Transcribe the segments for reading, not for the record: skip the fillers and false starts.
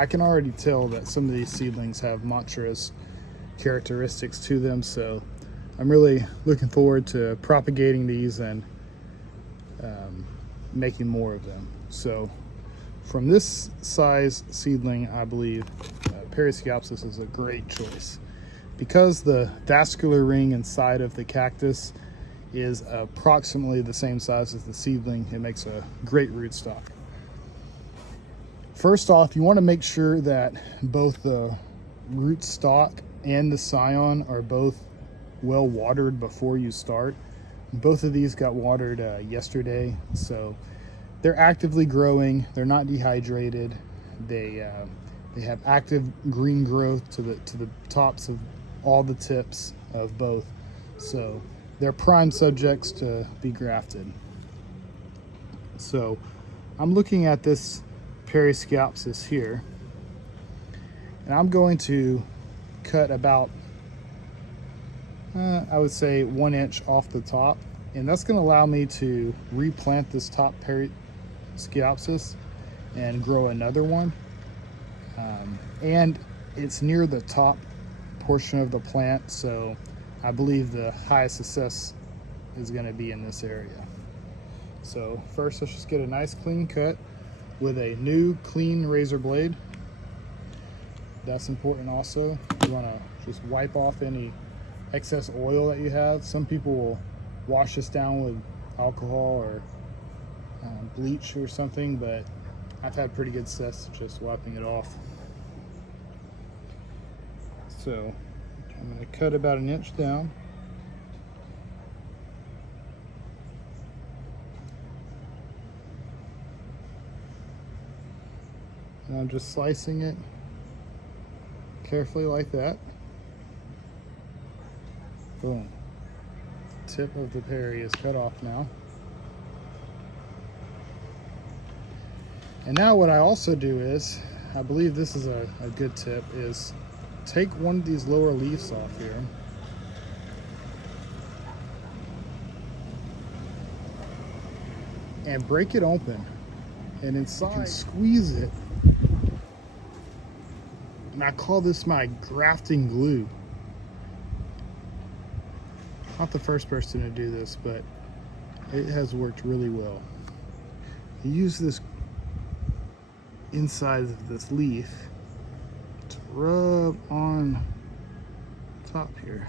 I can already tell that some of these seedlings have monstrous characteristics to them, so I'm really looking forward to propagating these and making more of them. So from this size seedling, I believe Pereskiopsis is a great choice. Because the vascular ring inside of the cactus is approximately the same size as the seedling, it makes a great rootstock. First off, you want to make sure that both the rootstock and the scion are both well watered before you start. Both of these got watered yesterday, so they're actively growing. They're not dehydrated. They have active green growth to the tops of all the tips of both, so they're prime subjects to be grafted. So I'm looking at this Pereskiopsis here, and I'm going to cut about I would say 1 inch off the top, and that's going to allow me to replant this top Pereskiopsis and grow another one. And it's near the top portion of the plant, so I believe the highest success is going to be in this area. So first, let's just get a nice clean cut with a new clean razor blade. That's important also. You want to just wipe off any excess oil that you have. Some people will wash this down with alcohol or bleach or something, but I've had pretty good success just wiping it off. So I'm going to cut about 1 inch down. And I'm just slicing it carefully like that. Boom. Tip of the Peri is cut off now. And now what I also do is, I believe this is a good tip, is take one of these lower leaves off here. And break it open. And inside, you can squeeze it. And I call this my grafting glue. Not the first person to do this, but it has worked really well. You use this inside of this leaf to rub on top here.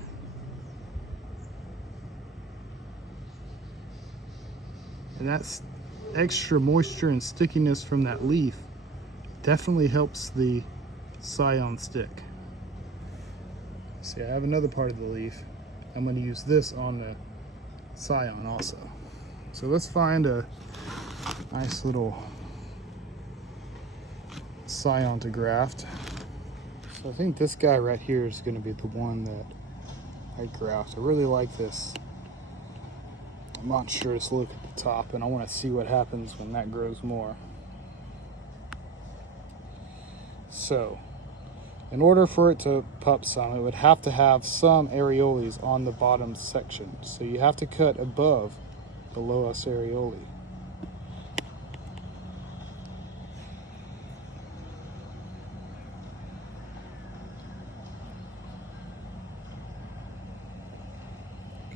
And that's extra moisture and stickiness from that leaf definitely helps the scion stick. See, I have another part of the leaf. I'm going to use this on the scion also. So let's find a nice little scion to graft. So I think this guy right here is going to be the one that I graft. I really like this monstrous look at the top, and I want to see what happens when that grows more. So in order for it to pup some, it would have to have some areoles on the bottom section. So you have to cut above the lowest areole.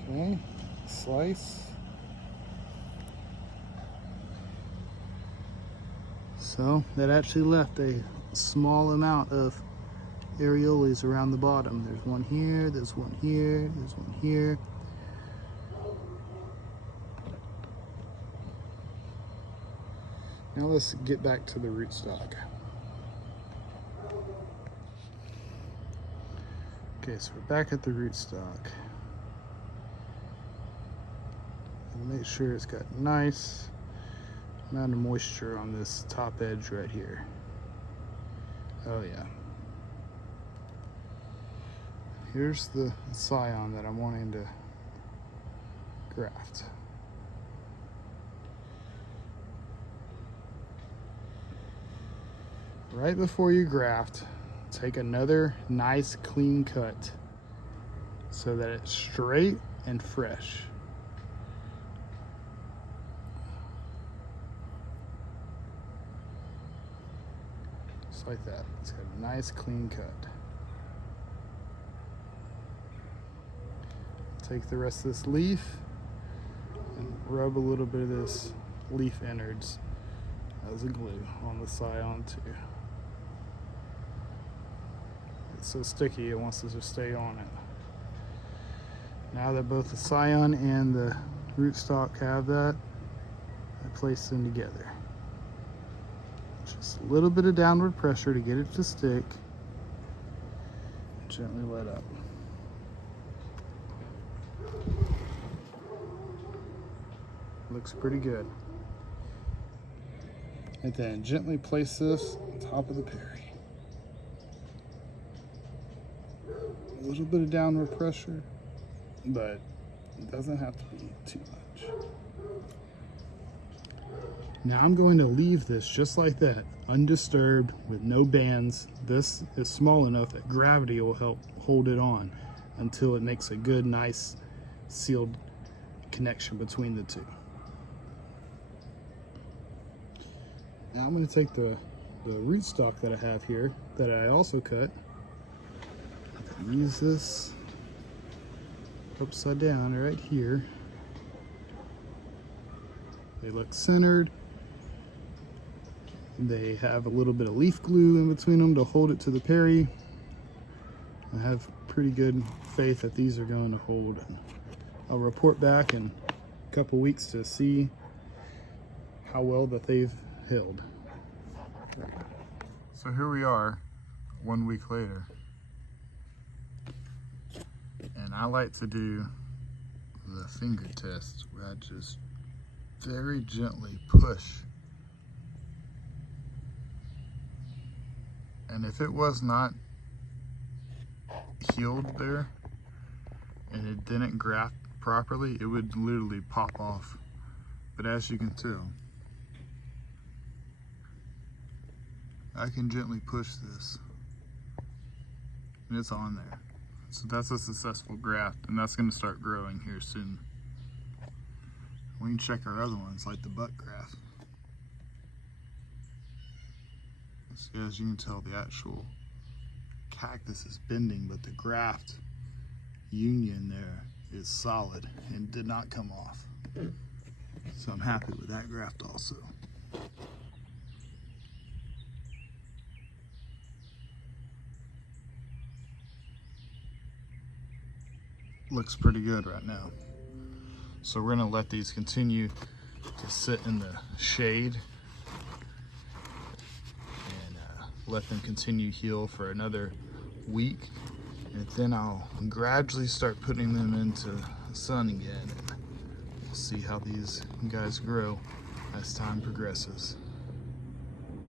Okay, slice. So that actually left a small amount of areoles around the bottom. There's one here, there's one here, there's one here. Now let's get back to the rootstock. Okay, so we're back at the rootstock. Make sure it's got nice amount of moisture on this top edge right here. Oh yeah. Here's the scion that I'm wanting to graft. Right before you graft, take another nice clean cut so that it's straight and fresh. just like that. It's got a nice clean cut. Take the rest of this leaf and rub a little bit of this leaf innards as a glue on the scion too. It's so sticky, it wants to stay on it. Now that both the scion and the rootstock have that, I place them together. Just a little bit of downward pressure to get it to stick. Gently let up. Looks pretty good. And then gently place this on top of the Perry. A little bit of downward pressure, but it doesn't have to be too much. Now I'm going to leave this just like that, undisturbed, with no bands. This is small enough that gravity will help hold it on until it makes a good, nice, sealed connection between the two. Now I'm going to take the rootstock that I have here, that I also cut, use this upside down right here. They look centered. They have a little bit of leaf glue in between them to hold it to the Perry. I have pretty good faith that these are going to hold. I'll report back in a couple weeks to see how well that they've held. So here we are 1 week later, and I like to do the finger test where I just very gently push, and if it was not healed there and it didn't graft properly, it would literally pop off. But as you can tell, I can gently push this and it's on there. So that's a successful graft, and that's going to start growing here soon. We can check our other ones like the butt graft. So as you can tell, the actual cactus is bending, but the graft union there is solid and did not come off. So I'm happy with that graft also. Looks pretty good right now. So we're gonna let these continue to sit in the shade and let them continue heal for another week. And then I'll gradually start putting them into the sun again. And we'll see how these guys grow as time progresses.